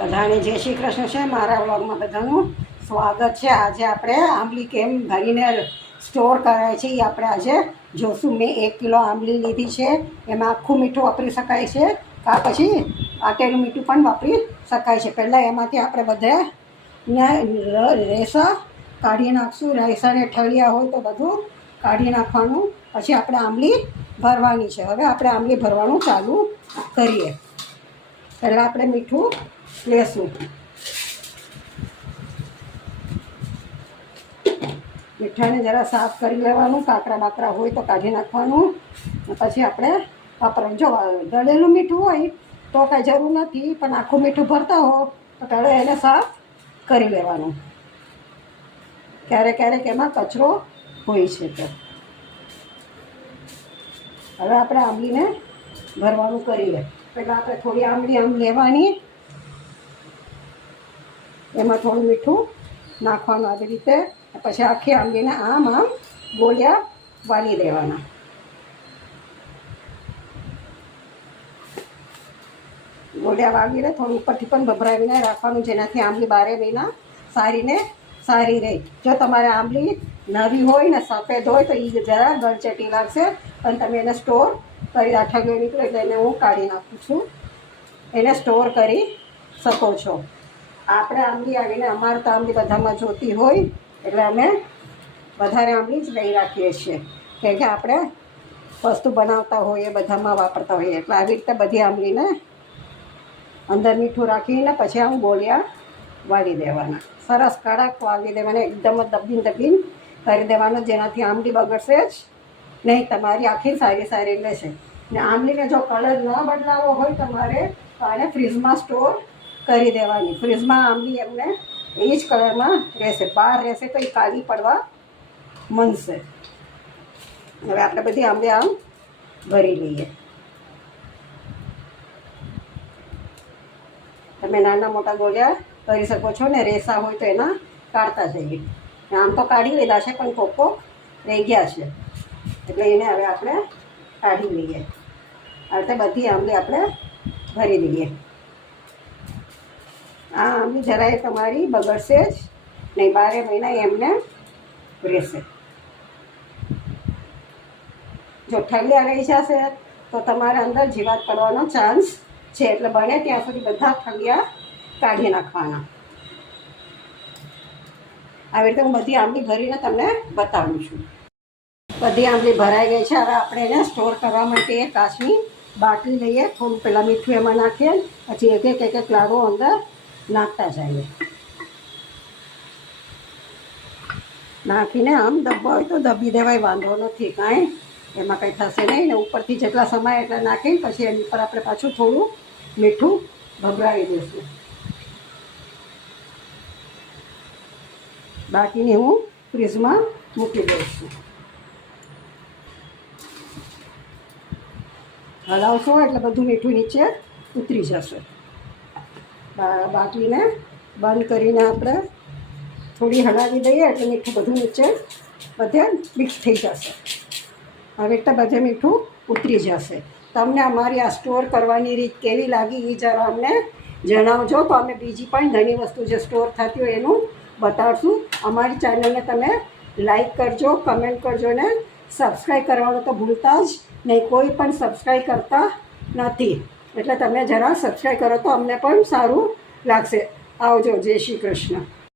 બધાને જય શ્રી કૃષ્ણ છે. મારા વ્લોગમાં બધાનું સ્વાગત છે. આજે આપણે આંબલી કેમ ભરીને સ્ટોર કરાય છે એ આપણે આજે જોશું. મેં 1 કિલો આંબલી લીધી છે. એમાં આખું મીઠું વાપરી શકાય છે, આ પછી આટેલું મીઠું પણ વાપરી શકાય છે. પહેલાં એમાંથી આપણે બધા રેસા કાઢી નાખશું. રેસાને ઠળિયા હોય તો બધું કાઢી નાખવાનું. પછી આપણે આંબલી ભરવાની છે. હવે આપણે આંબલી ભરવાનું ચાલુ કરીએ. પહેલાં આપણે મીઠું લેશું. મીઠાને જરા સાફ કરી લેવાનું. કાંકરા બાકરા હોય તો કાઢી નાખવાનું. પછી આપણે વાપરવાનું. જો દળેલું મીઠું હોય તો કાંઈ જરૂર નથી, પણ આખું મીઠું ભરતા હો તો પહેલાં એને સાફ કરી લેવાનું. ક્યારેક ક્યારેક એમાં કચરો હોય છે. તો હવે આપણે આંબલીને ભરવાનું કરીએ. પહેલાં આપણે થોડી આંબલી આમ લેવાની, એમાં થોડું મીઠું નાખવાનું આવી રીતે. પછી આખી આંબલીને આમ ગોળિયા વાળી દેવાના. ગોળિયા વાળીને થોડું ઉપરથી પણ ભભરાવીને રાખવાનું, જેનાથી આંબલી 12 મહિના સારી રહે. જો તમારે આંબલી નવી હોય ને સફેદ હોય તો એ જરા ગળચટી લાગશે, પણ તમે એને સ્ટોર કરી અઠવાડિયું નીકળે એટલે એને હું કાઢી નાખું છું. એને સ્ટોર કરી શકો છો. આપણે આંબલી આવીને અમારે તો આંબલી બધામાં જોતી હોય એટલે અમે વધારે આંબલી જ લઈ રાખીએ છીએ, કેમ કે આપણે વસ્તુ બનાવતા હોઈએ બધામાં વાપરતા હોઈએ. એટલે આવી રીતે બધી આંબલીને અંદર મીઠું રાખીને પછી આમ ગોળિયા વાળી દેવાના. સરસ કડક વાળી દેવાના. એકદમ દબીન કરી દેવાનું, જેનાથી આંબલી બગડશે જ નહીં. તમારી આખી સારી રહેશે. ને આંબલીને જો કલર ન બદલાવો હોય તમારે તો આને ફ્રીજમાં સ્ટોર કરી દેવાની. ફ્રીજમાં આંબલી એમને એ જ કલરમાં રહેશે. બહાર રહેશે તો એ કાળી પડવા માંડશે. હવે આપણે બધી આંબલી આમ ભરી લઈએ. તમે નાના મોટા ગોળિયા કરી શકો છો. ને રેસા હોય તો એના કાઢતા જઈએ. આમ તો કાઢી લીધા છે, પણ કોક રહી ગયા છે, એટલે એને હવે આપણે કાઢી લઈએ. આ રીતે બધી આંબલી આપણે ભરી દઈએ. આ આંબલી જરાય તમારી બગડશે જ નહીં. 12 મહિના એમને રહેશે. જો ઠળિયા રહી જશે તો તમારે અંદર જીવાત પડવાનો ચાન્સ છે. એટલે બને ત્યાં સુધી બધા ઠળિયા કાઢી નાખવાના. આવી રીતે હું બધી આંબલી ભરીને તમને બતાવું છું. બધી આંબલી ભરાઈ ગઈ છે. હવે આપણે એને સ્ટોર કરવા માટે એક કાચની બાટલી લઈએ. થોડું પહેલાં મીઠું એમાં નાખીએ, પછી એક લાડુ અંદર નાખતા જઈએ. નાખીને આમ દબવા હોય તો દબી દેવાય, વાંધો નથી કાંઈ. એમાં કંઈ થશે નહીં. ને ઉપરથી જેટલા સમાય એટલા નાખીને પછી એની ઉપર આપણે પાછું થોડું મીઠું ભભરાવી દઈશું. બાકીની હું ફ્રીજમાં મૂકી દઈશું. હલાવશો એટલે બધું મીઠું નીચે ઉતરી જશે. બાટલીને બંધ કરીને આપણે થોડી હલાવી દઈએ એટલે મીઠું બધું નીચે બધે મિક્સ થઈ જશે. આવી રીતે બધે મીઠું ઉતરી જશે. તમને અમારી આ સ્ટોર કરવાની રીત કેવી લાગી એ જરા અમને જણાવજો. તો અમે બીજી પણ ઘણી વસ્તુ જે સ્ટોર થતી હોય એનું બતાવશું. અમારી ચેનલને તમે લાઈક કરજો, કમેન્ટ કરજો ને સબસ્ક્રાઈબ કરવાનું તો ભૂલતા જ નહીં. કોઈ પણ સબસ્ક્રાઈબ કરતા નથી, એટલે તમે જરા સબસ્ક્રાઈબ કરો તો અમને પણ સારું લાગશે. આવજો. જય શ્રી કૃષ્ણ.